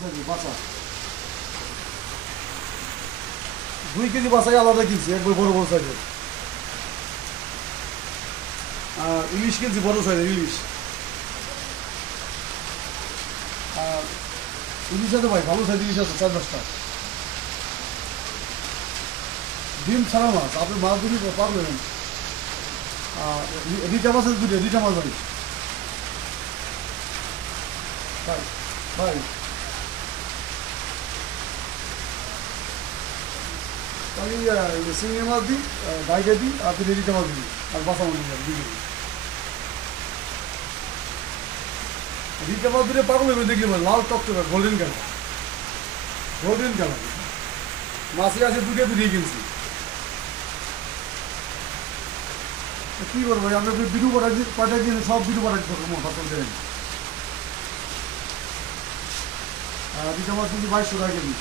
সাইজের বাচ্চা 2 কেজি বাচ্চাই আলাদা কিনছি একবার বড় বড় সাইজের। আর ইলিশ কিনছি বড় সাইজের ইলিশ। আর ইলিশ আছে ভাই, ভালো সাইজ ইলিশ আছে 4-5টা। ডিম ছাড়া মাছ, আপনি মাছ দিতে পারবেন। আর রিটা মাছ আছে 2টা, রিটা মাছ ভাই। ভাই ভাই আমি চিংড়ি মাছ দিই, বাইকে দিই, আর 2টা রিটা মাছ দিই, আর বাসা মাছ দিই। রিটা মাছ দিলে পাগল হবে দেখলে ভাই, লাল টকটকা গোল্ডেন কালার, গোল্ডেন কালার। মাছই আছে 2টা, 2টাই কিনছি। কী করবো ভাই, আমরা ভিডিও পাঠাই দিয়ে সব ভিডিও পাঠাই দিতে হবে মোটা দেন। রিটা মাছ কিন্তু 2200 টাকা কেজি।